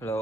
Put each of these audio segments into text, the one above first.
ฮัลโหล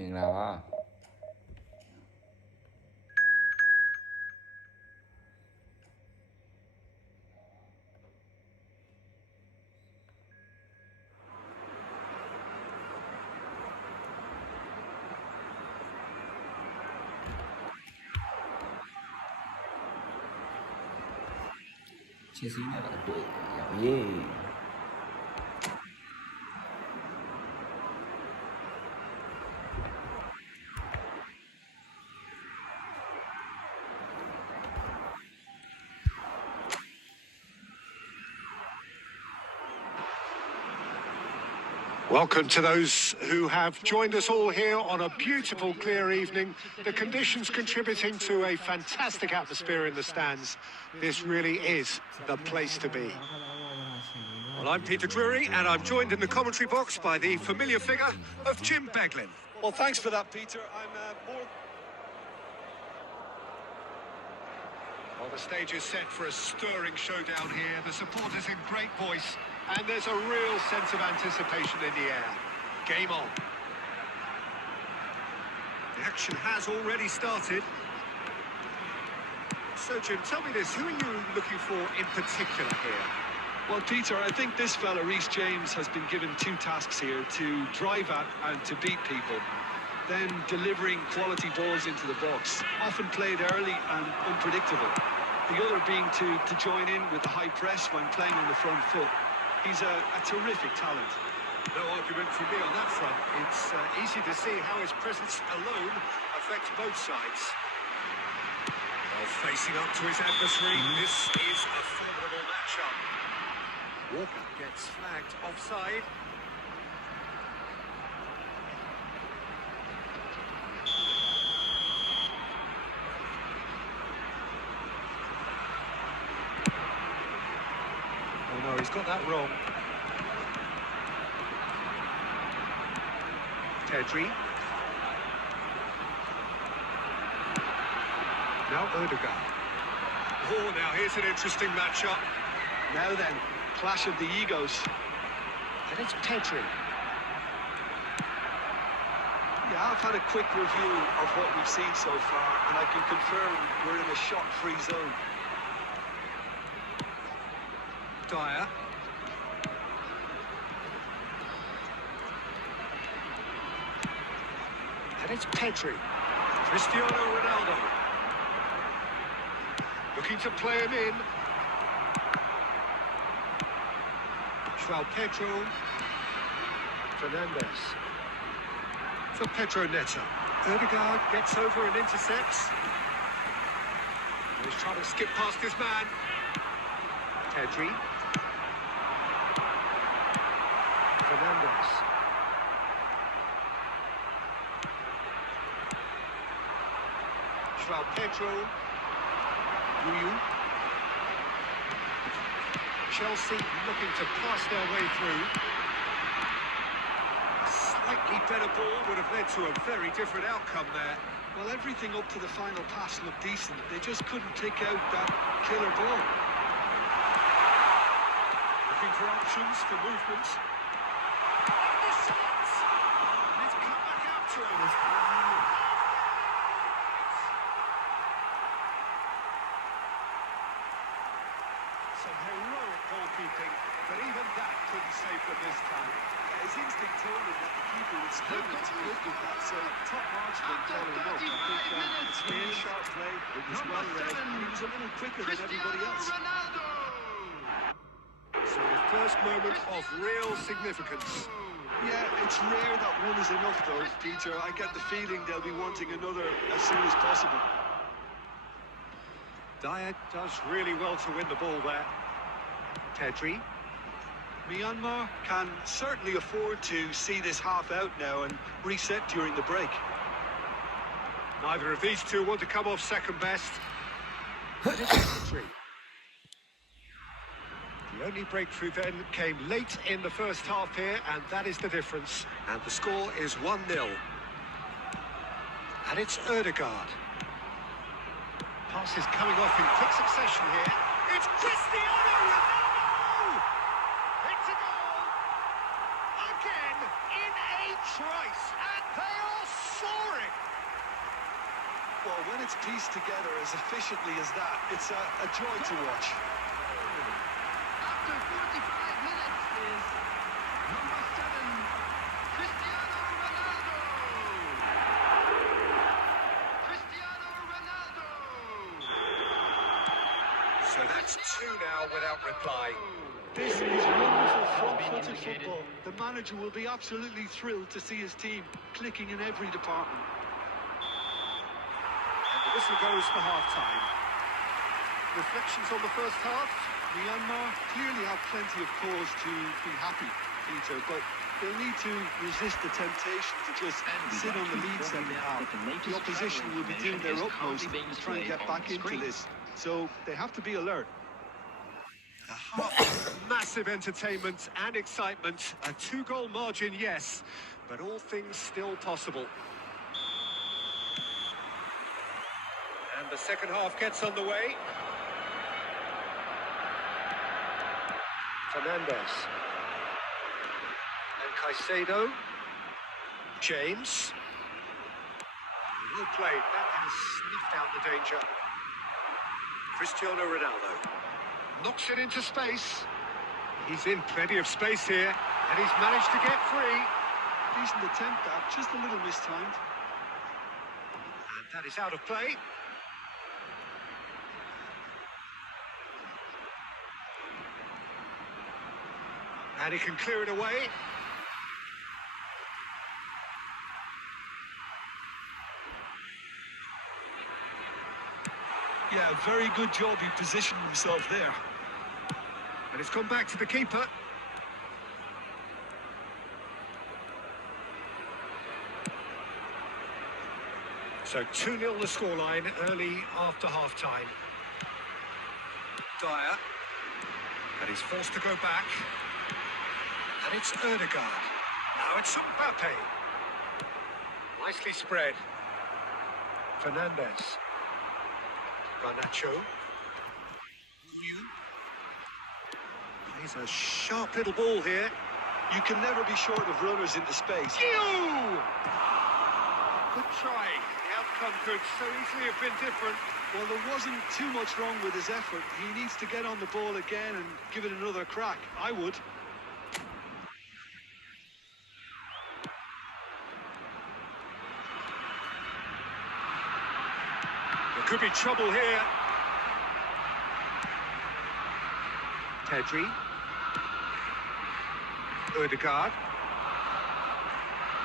明แล้วอ่ะCesinya aduh ye Welcome to those who have joined us all here on a beautiful, clear evening. The conditions contributing to a fantastic atmosphere in the stands. This really is the place to be. Well, I'm Peter Drury, and I'm joined in the commentary box by the familiar figure of Jim Beglin. Well, thanks for that, Peter. I'm more... Well, the stage is set for a stirring showdown here. The supporters in great voice, and there's a real sense of anticipation in the air. Game on. The action has already started. So, Jim, tell me this, who are you looking for in particular here? Well, Peter, I think this fella, Reece James, has been given two tasks here: to drive at and to beat people. Then delivering quality balls into the box, often played early and unpredictable. The other being to join in with the high press when playing on the front foot. He's a terrific talent. No argument from me on that front. It's easy to see how his presence alone affects both sides. Well, facing up to his adversary, this is a formidable matchup. Walker gets flagged offside. Oh no, he's got that wrong. Pedri. Now Ødegaard. Oh, now here's an interesting matchup. Now then, clash of the egos. And it's Pedri. Yeah, I've had a quick review of what we've seen so far, and I can confirm we're in a shot-free zone. Dyer. And it's Pedri. Cristiano Ronaldo. Looking to play him in. João Pedro. Fernandes. For Pedro Neto. Ødegaard gets over and intercepts. He's trying to skip past his man. Pedri. Fernandes. João Pedro. Ryu. Chelsea looking to pass their way through. A slightly better ball would have led to a very different outcome there. Well, everything up to the final pass looked decent. They just couldn't pick out that killer ball. Looking for options for movement. And it's come back out to him. Some heroic goal goalkeeping, but even that couldn't save them this time. His instinct told him that the keeper would struggle to cope with that, so top marks for him following up. I think it's really sharp play, it was well read, and he was a little quicker than everybody else. So the first moment of real significance. Yeah, it's rare that one is enough though, Peter. I get the feeling they'll be wanting another as soon as possible. Dyer does really well to win the ball there. Tedri. Myanmar can certainly afford to see this half out now and reset during the break. Neither of these two want to come off second best. The only breakthrough then came late in the first half here, and that is the difference. And the score is 1-0. And it's Ødegaard. Passes coming off in quick succession here. It's Cristiano Ronaldo! It's a goal! Again, in a trice, and they are soaring! Well, when it's pieced together as efficiently as that, it's a joy to watch. After 45 minutes is number 7, Cristiano Ronaldo. Cristiano Ronaldo. So that's 2 now without reply. This is wonderful front-footed football. The manager will be absolutely thrilled to see his team clicking in every department. And the whistle goes for half-time. Reflections on the first half? Myanmar clearly have plenty of cause to be happy, Peter, but they'll need to resist the temptation to just sit on the lead second half. The opposition will be doing their utmost to try and get back into this, so they have to be alert. Massive entertainment and excitement. A 2-goal margin, yes, but all things still possible. And the second half gets underway. Fernandez. And Caicedo. James. Well played. That has sniffed out the danger. Cristiano Ronaldo. Knocks it into space. He's in plenty of space here, and he's managed to get free. Decent attempt that, just a little mistimed. And that is out of play. And he can clear it away. Yeah, very good job. He positioned himself there. And it's gone back to the keeper. So 2-0 the scoreline early after half-time. Dyer. And he's forced to go back. And it's Ødegaard. Now it's Mbappe. Nicely spread. Fernandez. Garnacho. Plays a sharp little ball here. You can never be short of runners into space. Good try. The outcome could so easily have been different. Well, there wasn't too much wrong with his effort. He needs to get on the ball again and give it another crack. I would. There could be trouble here. Tedri. Ødegaard.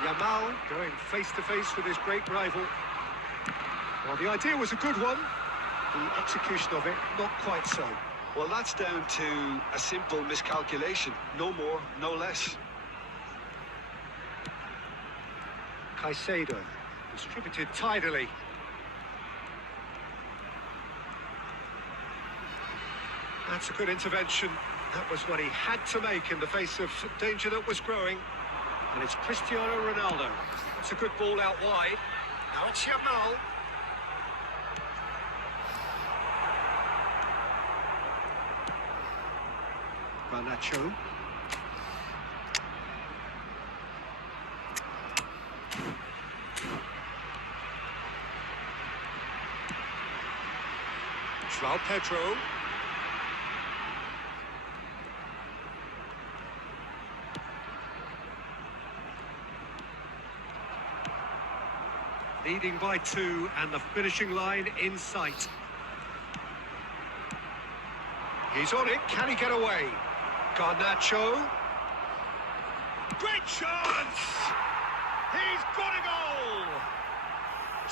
Yamal going face-to-face with his great rival. Well, the idea was a good one. The execution of it, not quite so. Well, that's down to a simple miscalculation. No more, no less. Caicedo, distributed tidily. That's a good intervention. That was what he had to make in the face of danger that was growing. And it's Cristiano Ronaldo. It's a good ball out wide. Now it's Yamal. Garnacho. João Pedro. Leading by 2 and the finishing line in sight. He's on it, can he get away? Garnacho. Great chance! He's got a goal!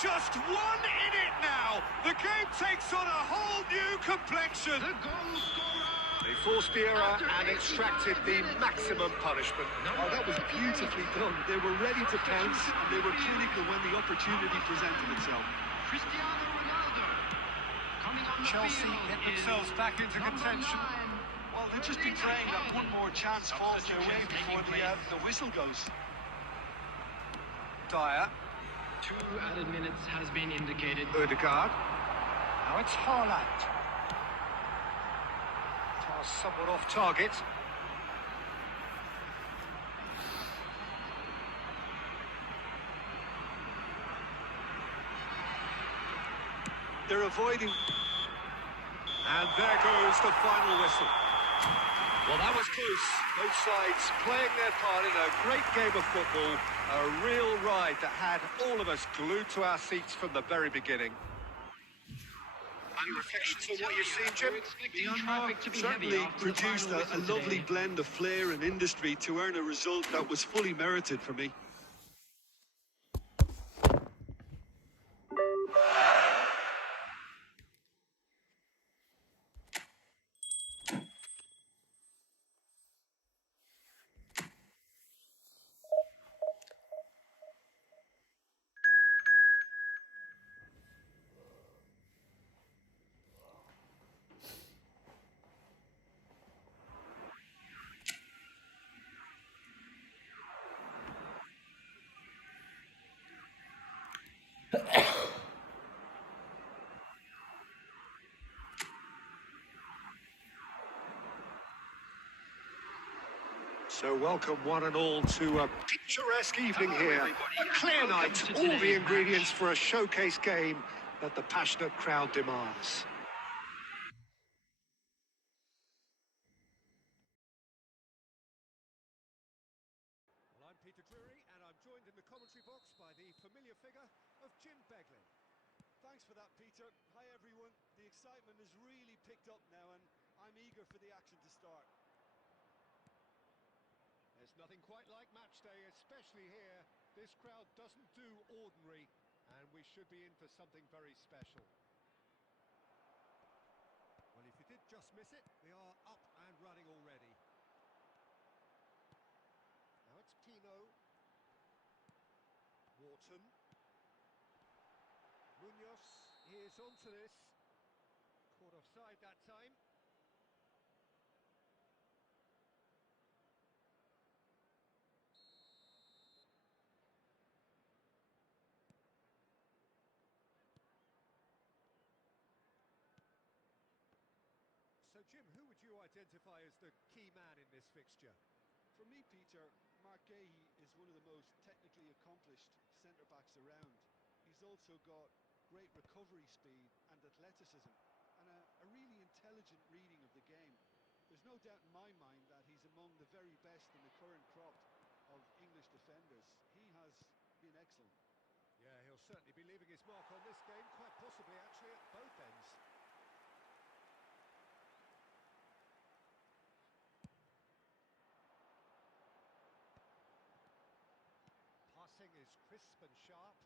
Just 1 in it now! The game takes on a whole new complexion! The goal scorer. They forced the error and extracted the maximum punishment. Oh, that was beautifully done. They were ready to pounce, and they were clinical when the opportunity presented itself. Cristiano Ronaldo. Coming on the Chelsea field get is themselves back into number contention. 9. Well, they'll just be praying that one more chance falls their way before the whistle goes. Dyer. 2 added minutes has been indicated. Ødegaard. Now it's Haaland. Pass somewhat off target. They're avoiding. And there goes the final whistle. Well, that was close. Both sides playing their part in a great game of football. A real ride that had all of us glued to our seats from the very beginning. Any reflections on what you've seen, Jim? Traffic to be heavy Certainly after the produced final a whistle lovely today. blend of flair and industry to earn a result that was fully merited for me. So welcome one and all to a picturesque evening here. A clear night, all the ingredients for a showcase game that the passionate crowd demands. Well, I'm Peter Drury and I'm joined in the commentary box by the familiar figure of Jim Beglin. Thanks for that, Peter. Hi, everyone. The excitement has really picked up now, and I'm eager for the action to start. There's nothing quite like match day, especially here. This crowd doesn't do ordinary, and we should be in for something very special. Well, if you did just miss it, we are up and running already. Now it's Pino. Wharton. Munoz is onto this. Caught offside that time. So, Jim, who would you identify as the key man in this fixture? For me, Peter, Mark Gahey is one of the most technically accomplished centre-backs around. He's also got great recovery speed and athleticism, and a really intelligent reading of the game. There's no doubt in my mind that he's among the very best in the current crop of English defenders. He has been excellent. Yeah, he'll certainly be leaving his mark on this game, quite possibly actually at both ends. Passing is crisp and sharp.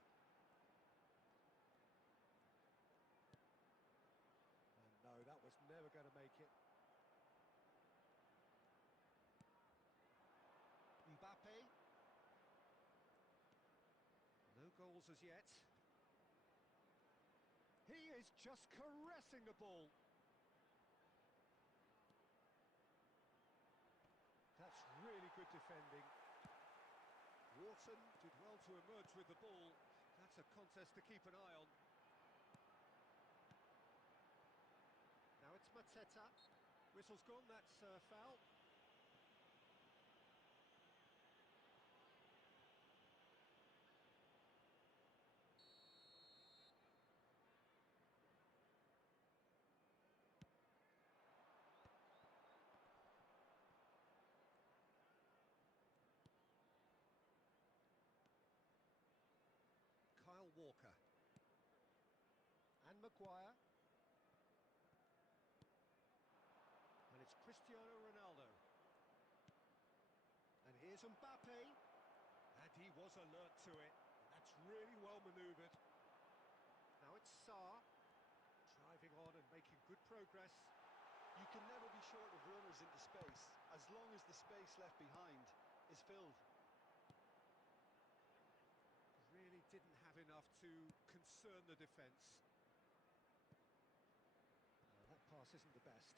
And no, that was never going to make it. Mbappe. No goals as yet. He is just caressing the ball. That's really good defending. Wharton did well to emerge with the ball. That's a contest to keep an eye on. Now it's Mateta. Whistle's gone, that's foul. Kyle Walker. And Maguire. And it's Cristiano Ronaldo. And here's Mbappe. And he was alert to it. That's really well manoeuvred. Now it's Sarr. Driving on and making good progress. You can never be short of runners into space, as long as the space left behind is filled. Really didn't have enough to concern the defence. That pass isn't the best.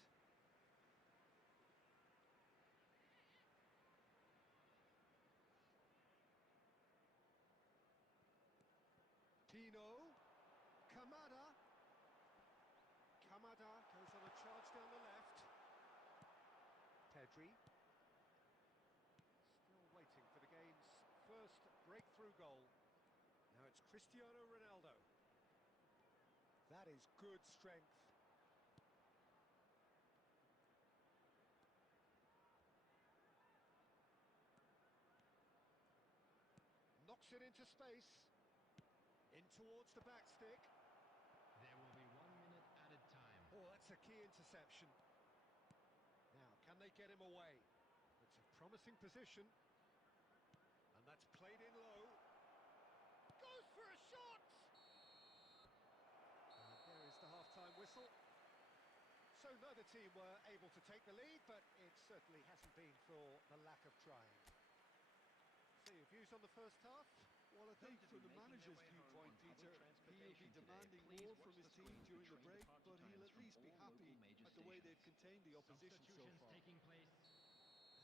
Pino. Kamada. Kamada goes on a charge down the left. Pedri. Still waiting for the game's first breakthrough goal. Now it's Cristiano Ronaldo. That is good strength. Knocks it into space. In towards the back stick. There will be 1 minute added time. Oh, that's a key interception. Now, can they get him away? It's a promising position. And that's played in low. Goes for a shot! And there is the half-time whistle. So neither team were able to take the lead, but it certainly hasn't been for the lack of trying. So your views on the first half? Well, I think from the manager's viewpoint, Peter, he'll be demanding more from his team during the break, but he'll at least be happy at the way they've contained the opposition so far. Taking place.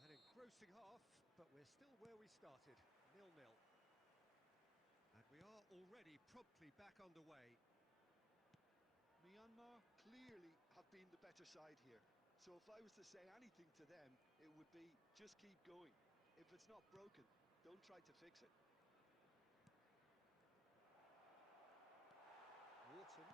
An engrossing half, but we're still where we started, 0-0. And we are already promptly back underway. Myanmar clearly have been the better side here. So if I was to say anything to them, it would be just keep going. If it's not broken, don't try to fix it. Wharton.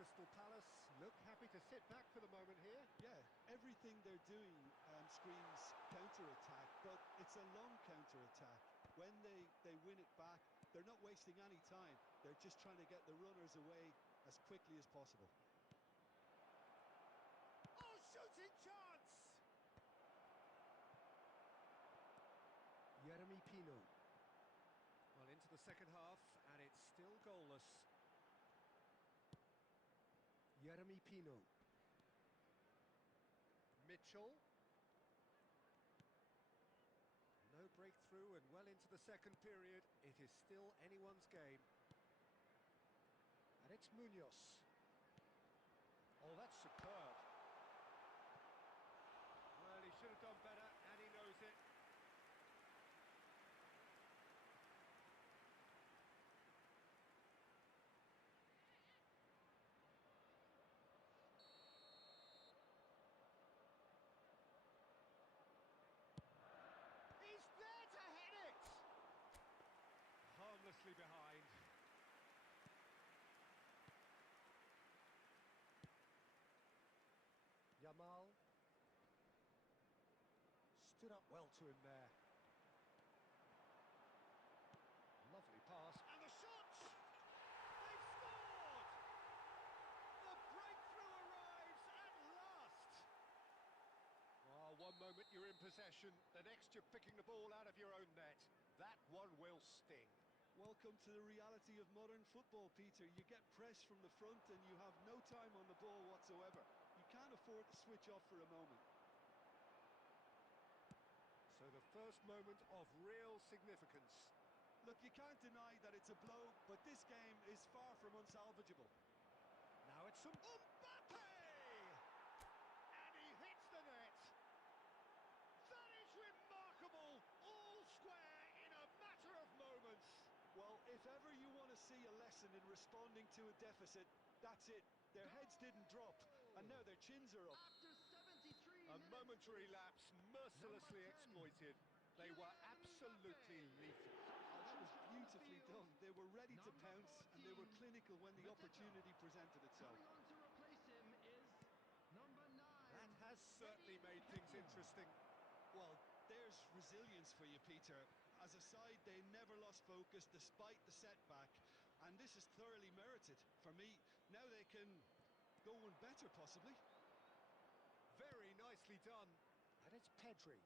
Crystal Palace look happy to sit back for the moment here. Yeah, everything they're doing screams counter-attack, but it's a long counter-attack. When they win it back, they're not wasting any time. They're just trying to get the runners away as quickly as possible. Oh, shooting chance! Jeremy Pino. Well, into the second half, and it's still goalless. Jeremy Pino. Mitchell. No breakthrough, and well into the second period, it is still anyone's game. And it's Munoz. Oh, that's superb. Well, he should have done better, and he knows it. He's there to hit it! Harmlessly behind. Yamal. Stood up well to him there. Lovely pass. And the shot! They've scored! The breakthrough arrives at last! Oh, one moment you're in possession, the next you're picking the ball out of your own net. That one will sting. Welcome to the reality of modern football, Peter. You get pressed from the front and you have no time on the ball whatsoever. You can't afford to switch off for a moment. So the first moment of real significance. Look, you can't deny that it's a blow, but this game is far from unsalvageable. Now it's some Mbappe! And he hits the net. That is remarkable! All square in a matter of moments. Well, if ever you want to see a lesson in responding to a deficit, that's it. Their heads didn't drop, and now their chins are up. After 73 A minutes, momentary lapse mercilessly Number 10, exploited. They were Kylian absolutely Mbappe. lethal. Oh, that was Substitution on the beautifully field. done. They were ready to Number pounce, and they were 14, clinical when the Mateta. opportunity presented itself. Coming on to replace him is number 9. That has certainly Eddie made things Nketiah. interesting. Well, there's resilience for you, Peter. as a side, they never lost focus despite the setback, and this is thoroughly merited for me. Now they can go one better, possibly. Very nicely done. And it's Pedri.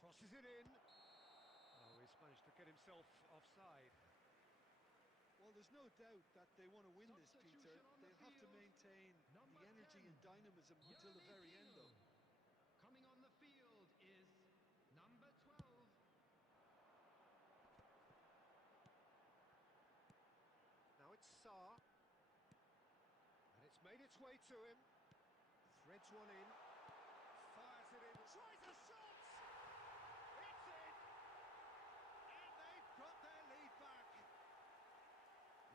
Crosses it in. Oh, he's managed to get himself offside. Well, there's no doubt that they want to win this, Peter. Substitution on the They'll have to field. maintain Number the energy 10, and dynamism until the very end, though. Coming on the field is number 12. Now it's Sarr. And it's made its way to him. Threads one in. Fires it in. Tries a shot! It's in! And they've got their lead back.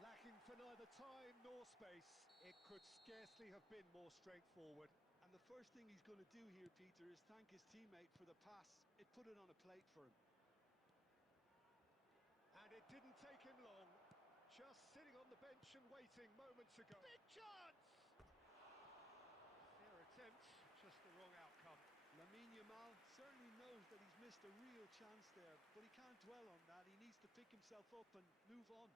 Lacking for neither time nor space. It could scarcely have been more straightforward. And the first thing he's going to do here, Peter, is thank his teammate for the pass. It put it on a plate for him. And it didn't take him long. Just sitting on the bench and waiting moments ago. Big chance! Fair attempt, just the wrong outcome. Lamine Yamal certainly knows that he's missed a real chance there, but he can't dwell on that. He needs to pick himself up and move on.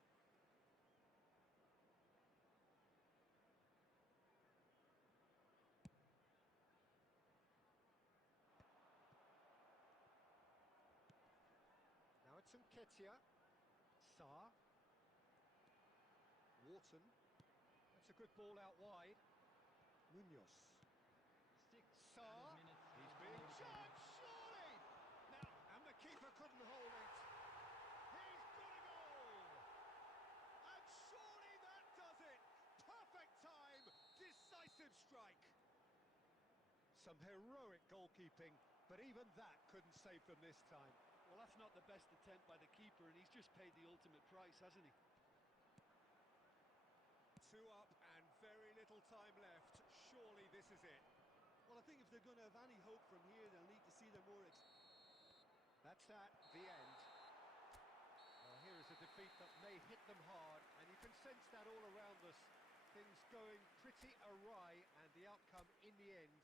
Now it's Nketiah. Sarr. Wharton. That's a good ball out wide. Munoz. 6 Sarr. added minutes He's have being been judged, surely! Now, and the keeper couldn't hold it. He's got a goal! And surely that does it! Perfect time, decisive strike. Some heroic goalkeeping, but even that couldn't save them this time. Well, that's not the best attempt by the keeper, and he's just paid the ultimate price, hasn't he? 2 up and very little time left. Surely this is it. Well, I think if they're going to have any hope from here, they'll need to see their more... That's that, the end. Well, here is a defeat that may hit them hard, and you can sense that all around us. Things going pretty awry, and the outcome in the end...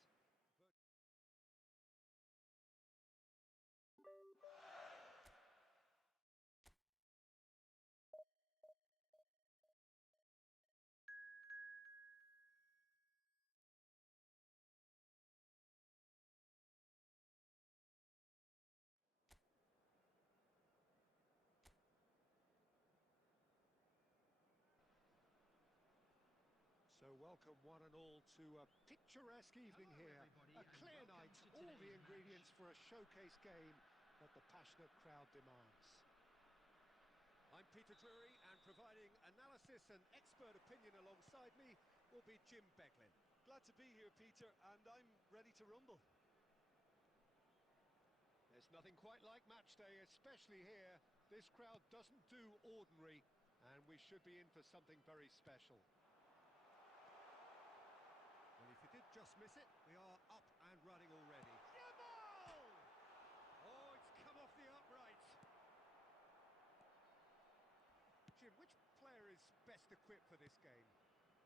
So welcome one and all to a picturesque evening Hello, here. everybody, A and clear welcome night, to all the today's ingredients match. for a showcase game that the passionate crowd demands. I'm Peter Drury, and providing analysis and expert opinion alongside me will be Jim Beglin. Glad to be here, Peter, and I'm ready to rumble. There's nothing quite like match day, especially here. This crowd doesn't do ordinary, and we should be in for something very special. Well, if you did just miss it, we are up and running already. Yamal! Oh, it's come off the upright. Jim, which player is best equipped for this game?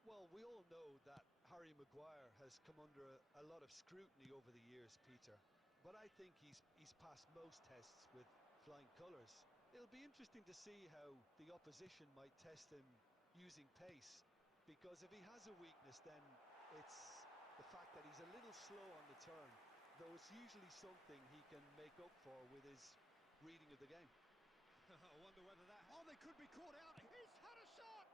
Well, we all know that Harry Maguire has come under a lot of scrutiny over the years, Peter. But I think he's passed most tests with flying colours. It'll be interesting to see how the opposition might test him using pace. Because if he has a weakness, then it's the fact that he's a little slow on the turn, though it's usually something he can make up for with his reading of the game. I wonder whether that... Oh, they could be caught out. He's had a shot!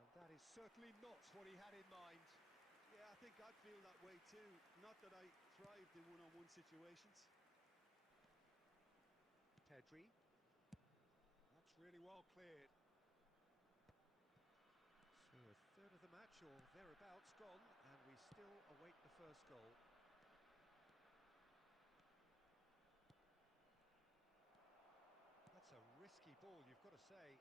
And that is certainly not what he had in mind. Yeah, I think I'd feel that way too. Not that I thrived in one-on-one situations. Pedri. That's really well cleared. So a third of the match or thereabouts gone, and we still await the first goal. That's a risky ball, you've got to say.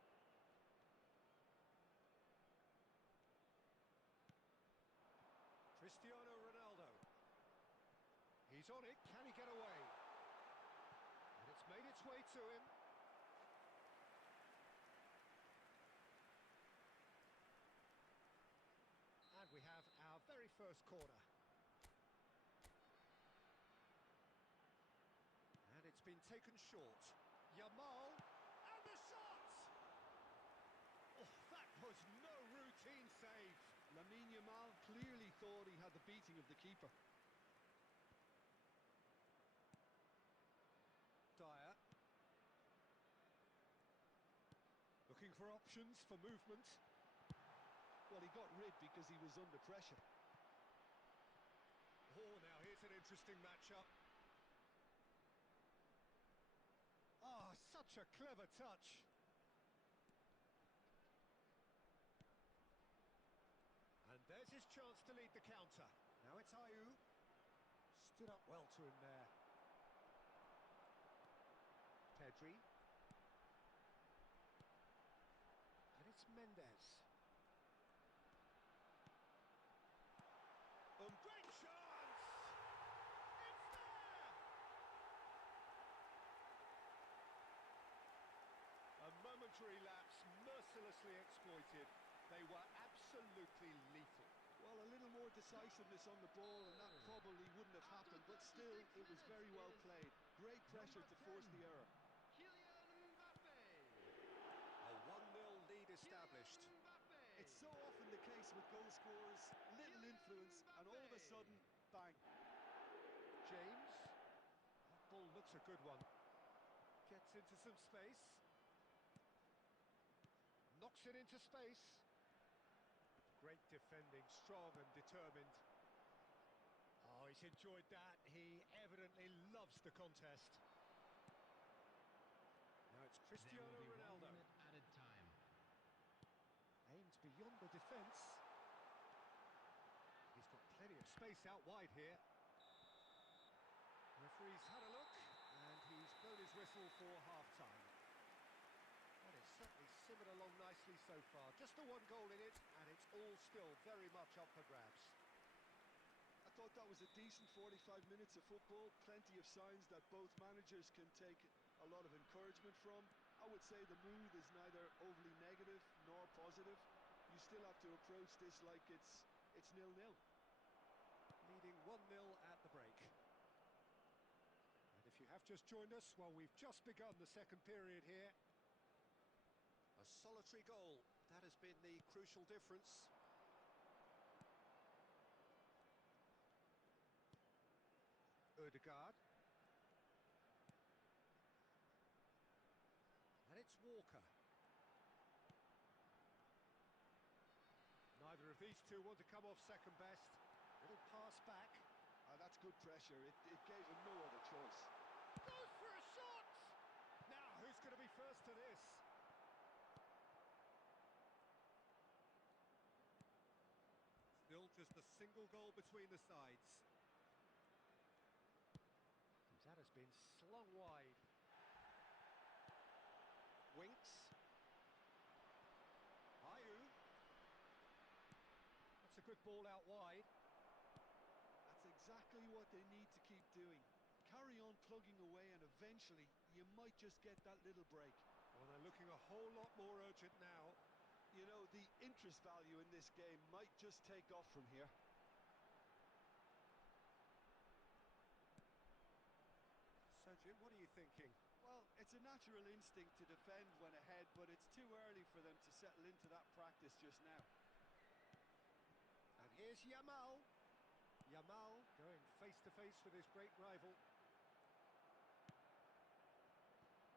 Cristiano Ronaldo. He's on it, can he get away? And it's made its way to him. And we have our very first corner. And it's been taken short. Yamal, and the shot! Oh, that was no routine save. Lamine Yamal clearly thought he had the beating of the keeper. Dyer. Looking for options for movement. Well, he got rid because he was under pressure. Oh, now here's an interesting matchup. Ah, such a clever touch. And there's his chance to lead the counter. Now it's Ayew. Stood up well to him there. Pedri. And it's Mendes. Great chance! It's there! A momentary lapse, mercilessly exploited. They were absolutely lethal. Well, a little more decisiveness on the ball and that probably wouldn't have happened, but still, it was very well played. Great pressure to force the error. Kylian Mbappe. A 1-0 lead established. Kylian Mbappe. It's so often the case with goal scorers, little influence, and all of a sudden, bang. James. That ball looks a good one. Gets into some space. Knocks it into space. Great defending, strong and determined. Oh, he's enjoyed that. He evidently loves the contest. Now it's There Cristiano will be 1 Ronaldo. minute added time. Aims beyond the defence. He's got plenty of space out wide here. Referee's had a look, and he's blown his whistle for half-time. That is certainly simmered along nicely so far. Just the 1 goal in it, and it's all still very much up for grabs. I thought that was a decent 45 minutes of football. Plenty of signs that both managers can take a lot of encouragement from. I would say the mood is neither overly negative nor positive. You still have to approach this like it's 0-0. Leading 1-0 at the break. And if you have just joined us, well, we've just begun the second period here. A solitary goal, that has been the crucial difference. Ødegaard. And it's Walker. Neither of these two want to come off second best. Little pass back. That's good pressure. It gave him no other choice. Goes for a shot! Now, who's going to be first to this? Still just a single goal between the sides. That has been slung wide. Winks. Ayew. That's a good ball out wide. That's exactly what they need to keep doing. Carry on plugging away and eventually you might just get that little break. Well, they're looking a whole lot more urgent now. You know, the interest value in this game might just take off from here. So, Jim, what are you thinking? Well, it's a natural instinct to defend when ahead, but it's too early for them to settle into that practice just now. And here's Yamal. Yamal going face-to-face with his great rival.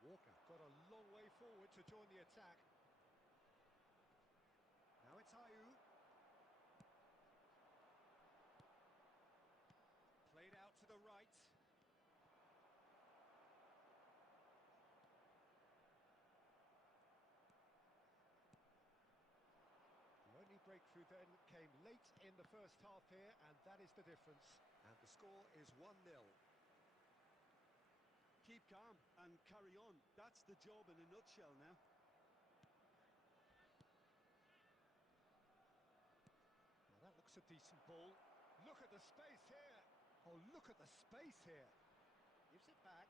Walker got a long way forward to join the attack. Now it's Ayew. Played out to the right. The only breakthrough then came late in the first half here, and that is the difference. And the score is 1-0. Keep calm and carry on. That's the job in a nutshell now. Well, that looks a decent ball. Look at the space here. Oh, look at the space here. Gives it back.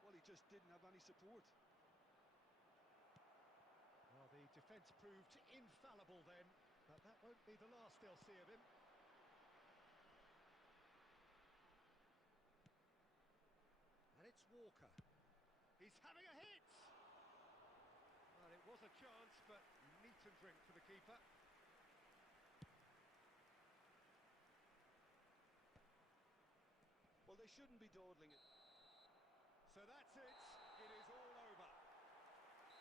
Well, he just didn't have any support. Well, the defence proved infallible then, but that won't be the last they'll see of him. And it's Walker. He's having a hit! Well, it was a chance, but meat and drink for the keeper. Well, they shouldn't be dawdling it. So that's it. It is all over.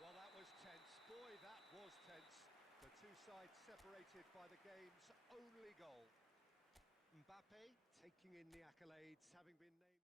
Well, that was tense. Boy, that was tense. The two sides separated by the game's only goal. Mbappe taking in the accolades, having been named.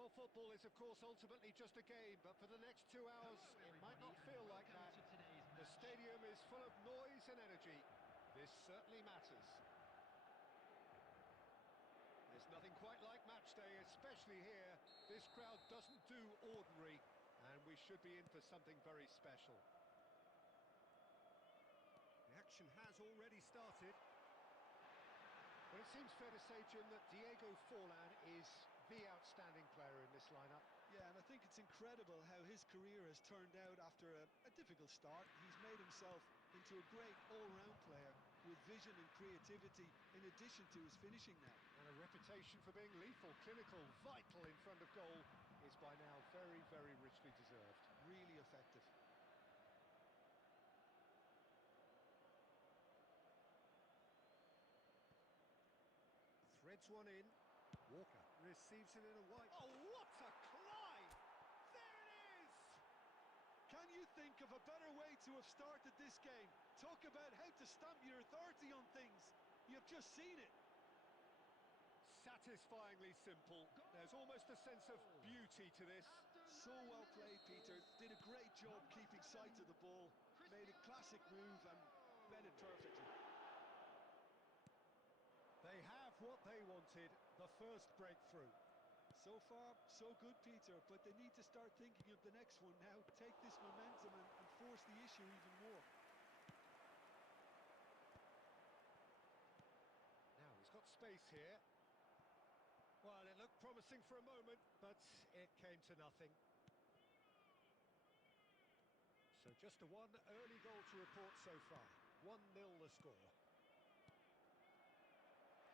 Well, football is, of course, ultimately just a game, but for the next 2 hours, Hello, it might not everybody, feel and like that. welcome to today's The match. stadium is full of noise and energy. This certainly matters. There's nothing quite like match day, especially here. This crowd doesn't do ordinary, and we should be in for something very special. The action has already started. Well, it seems fair to say, Jim, that Diego Forlan is the outstanding player in this lineup. Yeah, and I think it's incredible how his career has turned out after a difficult start. He's made himself into a great all-round player with vision and creativity in addition to his finishing now. And a reputation for being lethal, clinical, vital in front of goal is by now very, very richly deserved. Really effective. Threads one in. Walker receives it in a wide... Oh, what a climb! There it is! Can you think of a better way to have started this game? Talk about how to stamp your authority on things. You've just seen it. Satisfyingly simple. There's almost a sense of beauty to this. So well played, Peter. Did a great job keeping sight of the ball. Made a classic move and read it perfectly. They have what they wanted, the first breakthrough. So far, so good, Peter, but they need to start thinking of the next one now. Take this momentum and force the issue even more. Now, he's got space here. Well, it looked promising for a moment, but it came to nothing. So just a one early goal to report so far. 1-0 the score.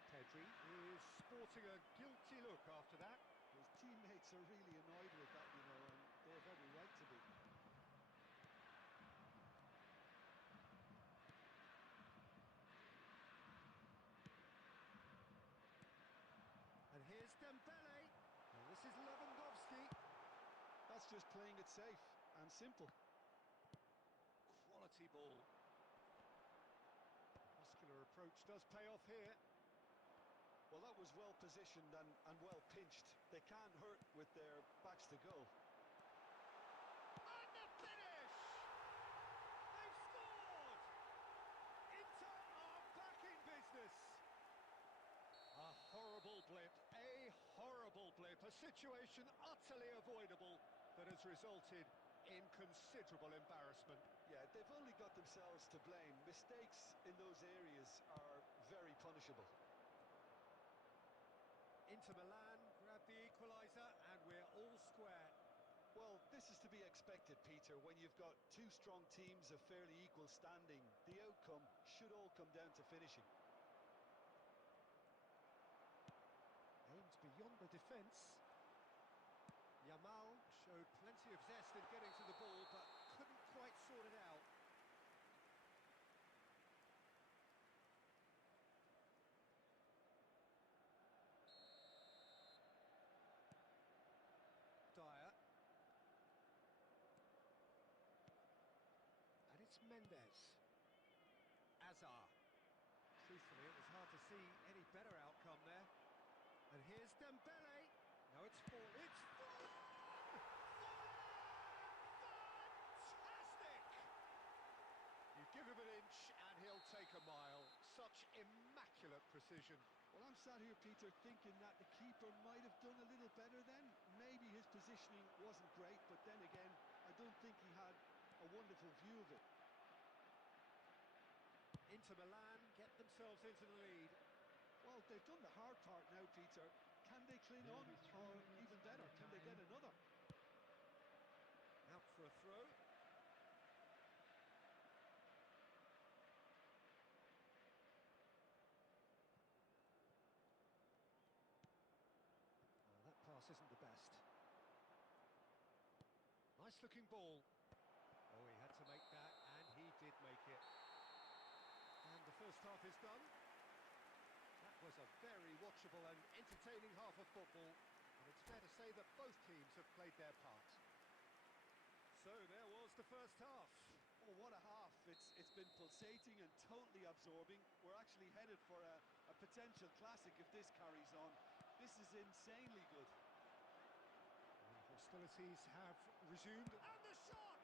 Pedri is sporting a guilty look after that. His teammates are really annoyed with that, you know, and they have every right to be. And here's Dembele. And this is Lewandowski. That's just playing it safe and simple. Quality ball. Muscular approach does pay off here. Well, that was well positioned and well pinched. They can't hurt with their backs to goal. And the finish! They've scored! Inter are back in business. A horrible blip, a situation utterly avoidable that has resulted in considerable embarrassment. Yeah, they've only got themselves to blame. Mistakes in those areas are very punishable. Inter Milan grab the equaliser and we're all square. Well, this is to be expected, Peter. When you've got two strong teams of fairly equal standing, the outcome should all come down to finishing. Aimed beyond the defence. Yamal showed plenty of zest in getting to the ball, but couldn't quite sort it out. Dyer. And it's Mendes. Azar. Truthfully, it was hard to see any better outcome there. And here's Dembele. No, it's Forlan. It's Forlan! Forlan! Fantastic! You give him an inch and he'll take a mile. Such immaculate precision. Well, I'm sat here, Peter, thinking that the keeper might have done a little better then. Maybe his positioning wasn't great, but then again, I don't think he had a wonderful view of it. Inter Milan get themselves into the lead. Well, they've done the hard part now, Peter. Can they cling on? Or even better, can they get another? Out for a throw. Well, that pass isn't the best. Nice looking ball. Oh, he had to make that, and he did make it. And the first half is done. That was a very watchable and entertaining half of football, and it's fair to say that both teams have played their part. So there was the first half. Oh, what a half. It's been pulsating and totally absorbing. We're actually headed for a potential classic if this carries on. This is insanely good. The hostilities have resumed. And the shot!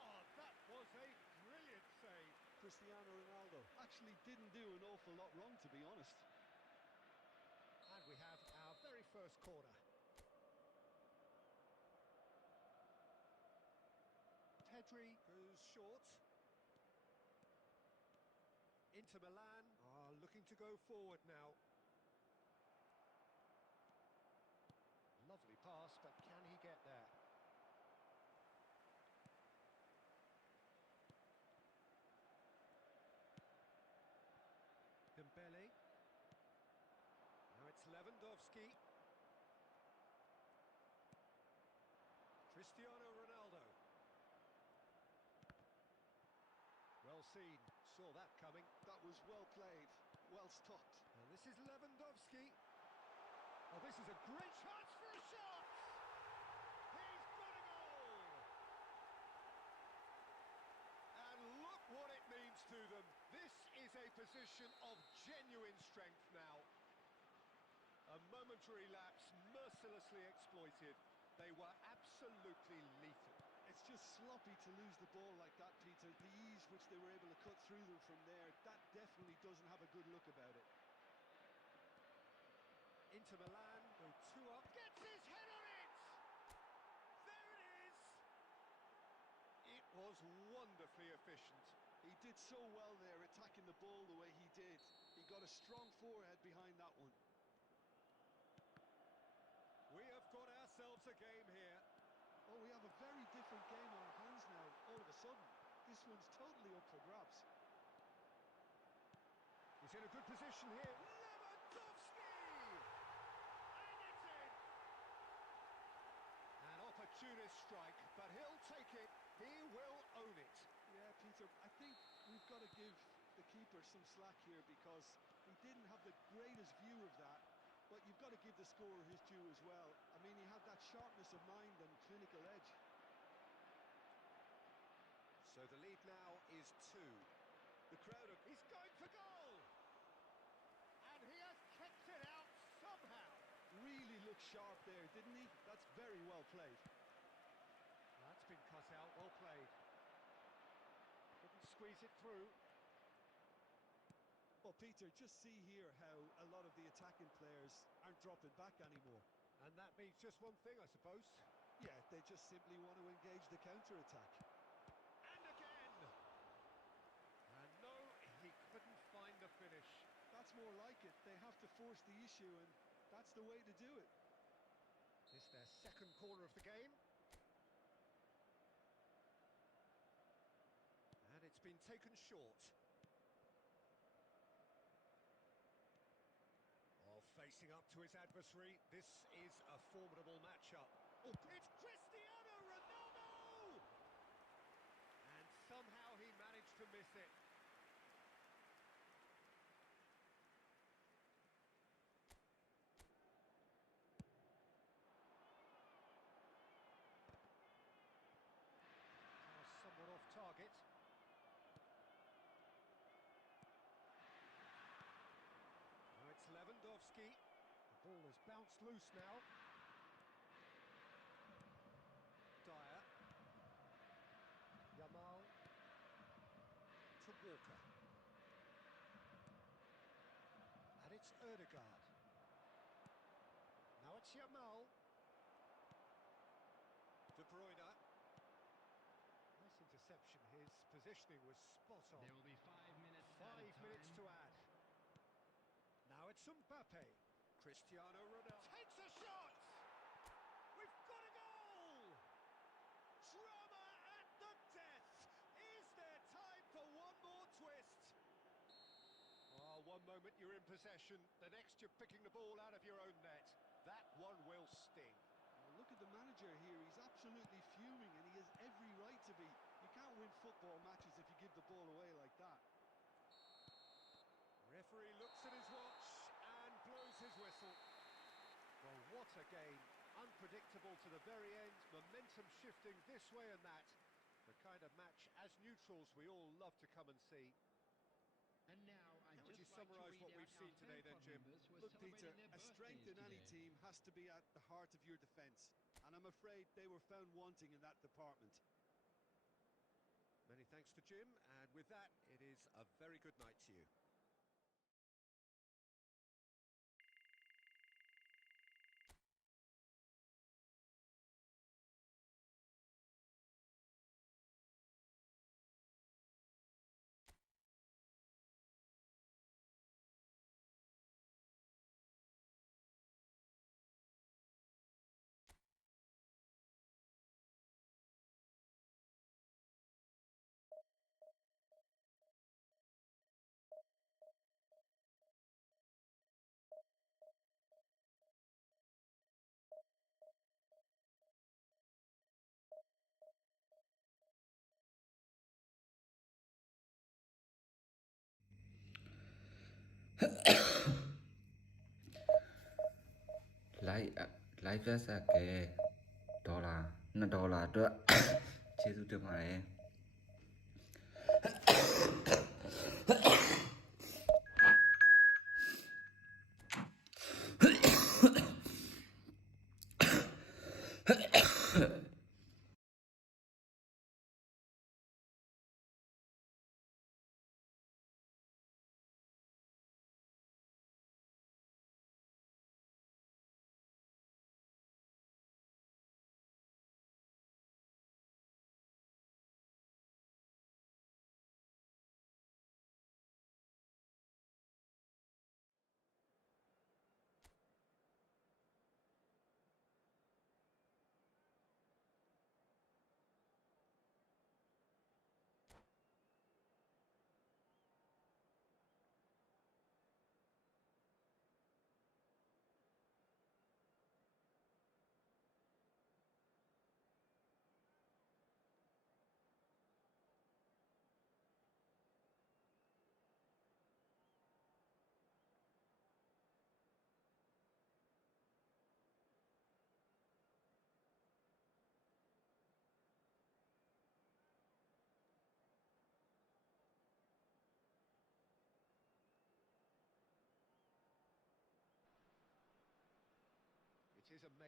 Oh, that was a brilliant save. Cristiano Ronaldo actually didn't do an awful lot wrong, to be honest. And we have our very first corner. Pedri goes short. Inter Milan are looking to go forward now. Lovely pass, but can he get there? Dembele. Now it's Lewandowski. Cristiano Ronaldo. Well seen, saw that coming. That was well played, well stopped. And this is Lewandowski. Oh, this is a great chance for a shot! He's got a goal! And look what it means to them. This is a position of genuine strength now. A momentary lapse mercilessly exploited. They were absolutely lethal. It's just sloppy to lose the ball like that, Peter. The ease which they were able to cut through them from there, that definitely doesn't have a good look about it. Inter Milan go 2 up. Gets his head on it! There it is! It was wonderfully efficient. He did so well there, attacking the ball the way he did. He got a strong forehead behind that one. We have got ourselves a game here. Oh, we have a very different game on our hands now, all of a sudden. This one's totally up for grabs. He's in a good position here. Lewandowski! And it's in! An opportunist strike, but he'll take it. He will own it. Yeah, Peter, I think we've got to give the keeper some slack here because he didn't have the greatest view of that. But you've got to give the scorer his due as well. I mean, he had that sharpness of mind and clinical edge. So the lead now is 2. The crowd are... He's going for goal! And he looked sharp there, didn't he? That's very well played. That's been cut out, well played. Couldn't squeeze it through. Well, Peter, just see here how a lot of the attacking players aren't dropping back anymore. And that means just one thing, I suppose. Yeah, they just simply want to engage the counter-attack. And again! And no, he couldn't find the finish. That's more like it. They have to force the issue, and that's the way to do it. This their second corner of the game. And it's been taken short. Facing up to his adversary, this is a formidable matchup. Oh, it's Cristiano Ronaldo! And somehow he managed to miss it. Somewhat off target. Now it's Lewandowski. The ball has bounced loose now. Dyer. Yamal. To Walker. And it's Ødegaard. Now it's Yamal. De Bruyne. Nice interception. His positioning was spot on. There will be 5 minutes. 5 minutes to add. Now it's Mbappe. Cristiano Ronaldo takes a shot! We've got a goal! Drama at the death! Is there time for one more twist? Oh, one moment you're in possession, the next you're picking the ball out of your own net. That one will sting. Well, look at the manager here. He's absolutely fuming, and he has every right to be. You can't win football matches if you give the ball away like that. Referee looks at his watch and blows his whistle. Well, what a game. Unpredictable to the very end. Momentum shifting this way and that. The kind of match, as neutrals, we all love to come and see. And now, How would you summarise what we've seen today then, Jim? Look, Peter, a strength in any team has to be at the heart of your defence. And I'm afraid they were found wanting in that department. Many thanks to Jim, and with that, it is a very good night to you. Live ဆက်ဆက်ကဲဒေါ်လာ$2အတွက် ကျေးဇူးတင်ပါတယ်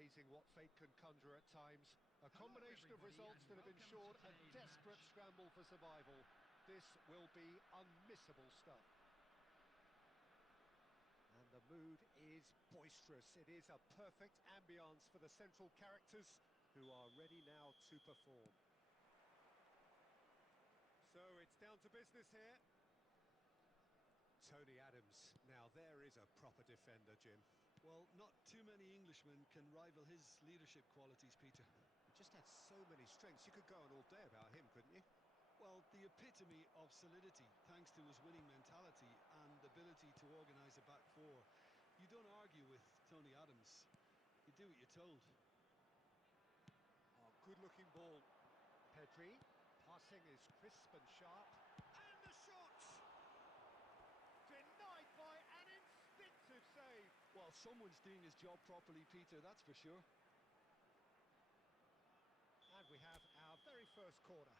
amazing what fate can conjure at times. A combination of results that have ensured a desperate scramble for survival. This will be unmissable stuff. And the mood is boisterous. It is a perfect ambience for the central characters who are ready now to perform. So it's down to business here. Tony Adams. Now there is a proper defender, Jim. Well, not too many Englishmen can rival his leadership qualities, Peter. He just had so many strengths. You could go on all day about him, couldn't you? Well, the epitome of solidity, thanks to his winning mentality and ability to organise a back four. You don't argue with Tony Adams. You do what you're told. Oh, good-looking ball. Pedri. Passing is crisp and sharp. And the shot! Denied by an instinctive save. Well, someone's doing his job properly, Peter, that's for sure. And we have our very first corner.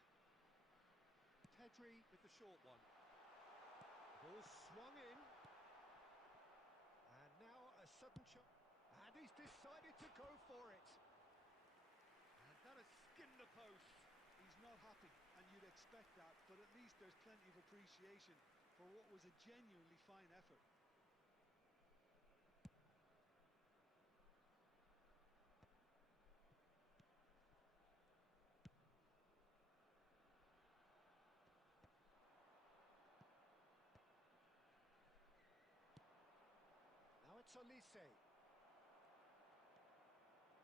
Pedri with the short one. Ball swung in. And now a sudden shot. And he's decided to go for it. And that has skinned the post. He's not happy, and you'd expect that, but at least there's plenty of appreciation for what was a genuinely fine effort. Now it's Olise.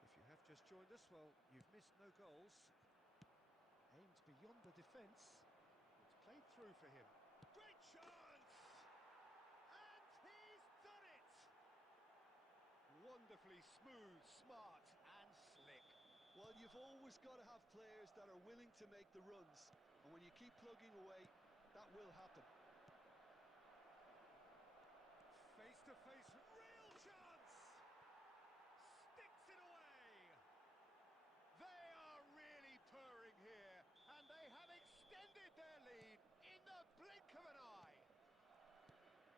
If you have just joined us, well, you've missed no goals. Aimed beyond the defence. It's played through for him. Great chance! And he's done it! Wonderfully smooth, smart and slick. Well, you've always got to have players that are willing to make the runs, and when you keep plugging away, that will happen. Face to face, real chance! Sticks it away! They are really purring here, and they have extended their lead in the blink of an eye.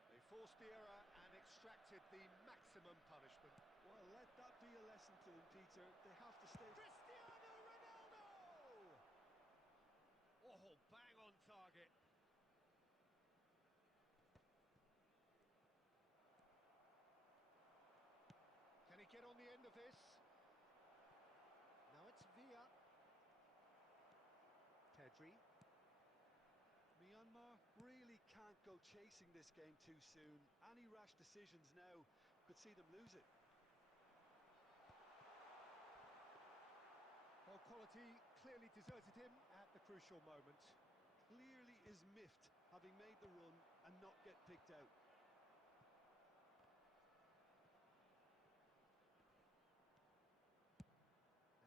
They forced the error and extracted the maximum punishment. Well, let that be a lesson to them, Peter. They have to stay... Cristiano Ronaldo! Oh, bang on target. Can he get on the end of this? Now it's Villa. Pedri. Myanmar really can't go chasing this game too soon. Any rash decisions now could see them lose it. Well, quality clearly deserted him at the crucial moment. Clearly is miffed, having made the run and not get picked out.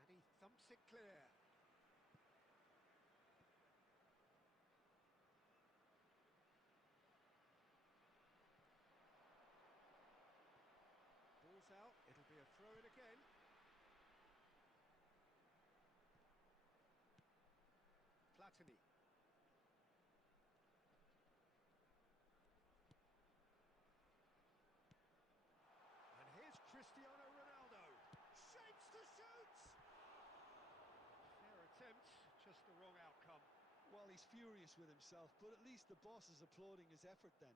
And he thumps it clear. Ball's out, it'll be a throw-in again. Platini. And here's Cristiano Ronaldo. Shapes to shoot! Fair attempt, just the wrong outcome. Well, he's furious with himself, but at least the boss is applauding his effort then.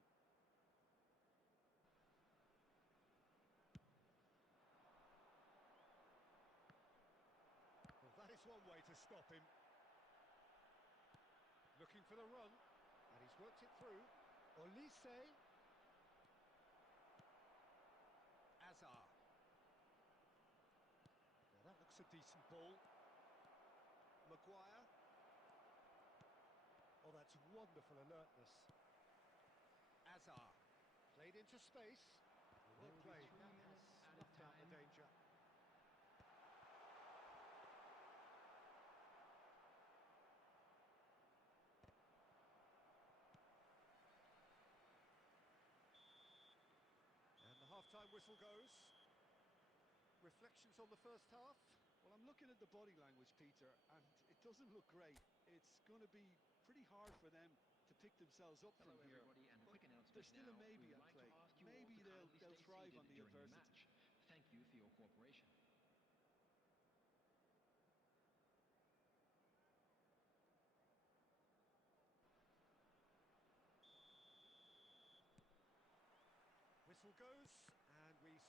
Well, that is one way to stop him. Looking for the run, and he's worked it through. Olise. Azar. Now that looks a decent ball. Maguire. Oh, that's wonderful alertness. Azar. Played into space. Well played. 3 minutes Snuffed out the danger. And the half-time whistle goes. Reflections on the first half? Well, I'm looking at the body language, Peter, and it doesn't look great. It's going to be pretty hard for them to pick themselves up Hello from here. everybody, and a quick announcement There's still a now. maybe We'd at like play. to ask you all Maybe to they'll kindly stay thrive seated on the during the adversity. match. Thank you for your cooperation.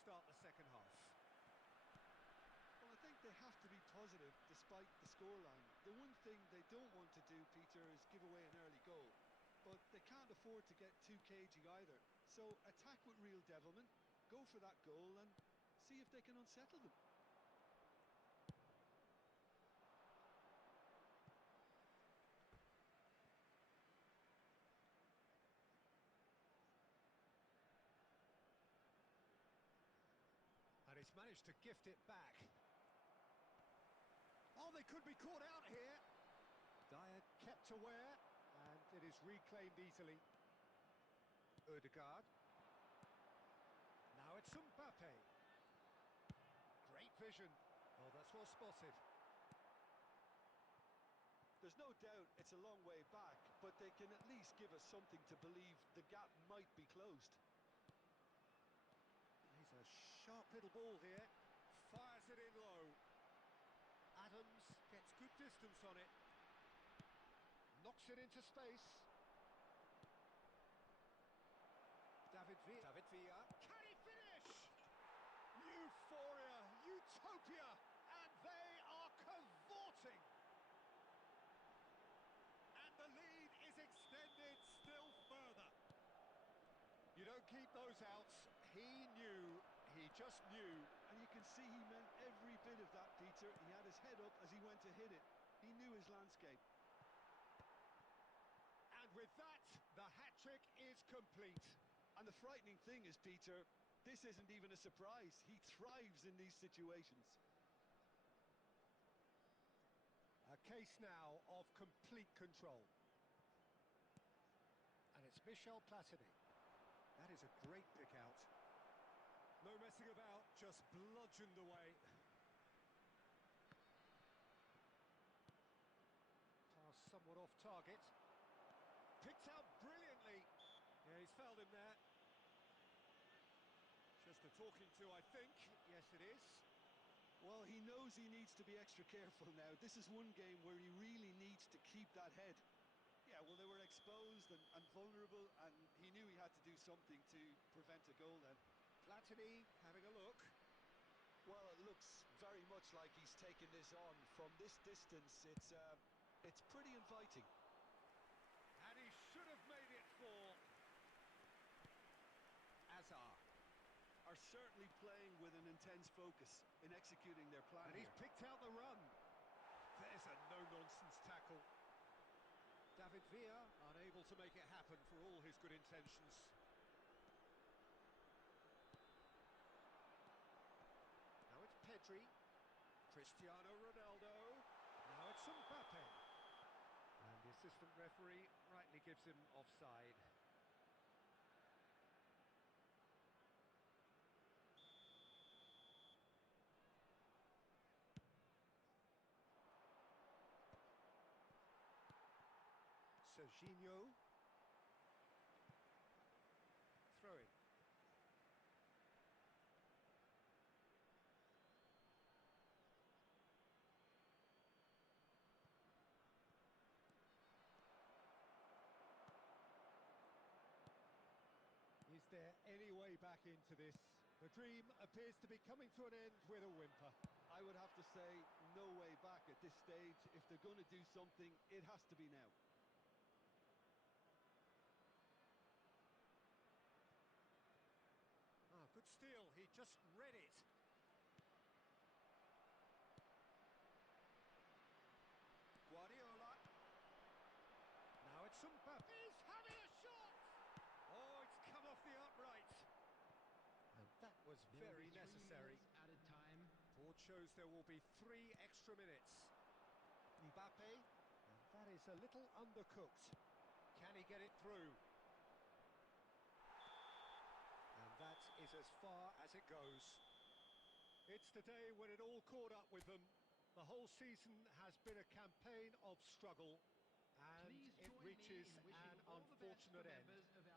start the second half. Well, I think they have to be positive despite the scoreline. The one thing they don't want to do, Peter, is give away an early goal. But they can't afford to get too cagey either. So attack with real devilment, go for that goal and see if they can unsettle them. And he's managed to gift it back. Oh, they could be caught out here. Dyer kept aware, and it is reclaimed easily. Ødegaard. Now it's Mbappe. Great vision. Oh, that's well spotted. There's no doubt it's a long way back, but they can at least give us something to believe the gap might be closed. He's a sharp little ball here. Fires it in low. Adams gets good distance on it. Knocks it into space. David Villa. Can he finish? Euphoria, utopia, and they are cavorting. And the lead is extended still further. You don't keep those outs. He knew, he just knew. And you can see he meant every bit of that, Peter. He had his head up as he went to hit it. He knew his landscape. And with that, the hat-trick is complete. And the frightening thing is, Peter, this isn't even a surprise. He thrives in these situations. A case now of complete control. And it's Michel Platini. That is a great pick out. No messing about, just bludgeoned away. Pass somewhat off target. Picked out brilliantly. Yeah, he's fouled him there. Just a talking to, I think. Yes, it is. Well, he knows he needs to be extra careful now. This is one game where he really needs to keep that head. Yeah, well, they were exposed and vulnerable, and he knew he had to do something to prevent a goal then. Platini having a look. Well, it looks very much like he's taken this on. From this distance, it's pretty inviting. And he should have made it for Azar. Are certainly playing with an intense focus in executing their plan And here. he's picked out the run. There's a no-nonsense tackle. David Villa unable to make it happen for all his good intentions. Now it's Pedri. Cristiano Ronaldo. Now it's Mbappe. And the assistant referee rightly gives him offside. Serginho. Throwing. Is there any way back into this? The dream appears to be coming to an end with a whimper. I would have to say no way back at this stage. If they're going to do something, it has to be now. Ah, good steal, he just read it. Guardiola. Now it's Mbappe. He's having a shot! Oh, it's come off the upright. And that was very necessary. Added time. Board shows there will be 3 extra minutes. Mbappe, and that is a little undercooked. Can he get it through? And that is as far as it goes. It's the day when it all caught up with them. The whole season has been a campaign of struggle, and Please it join me reaches in wishing an all the best unfortunate for end. members of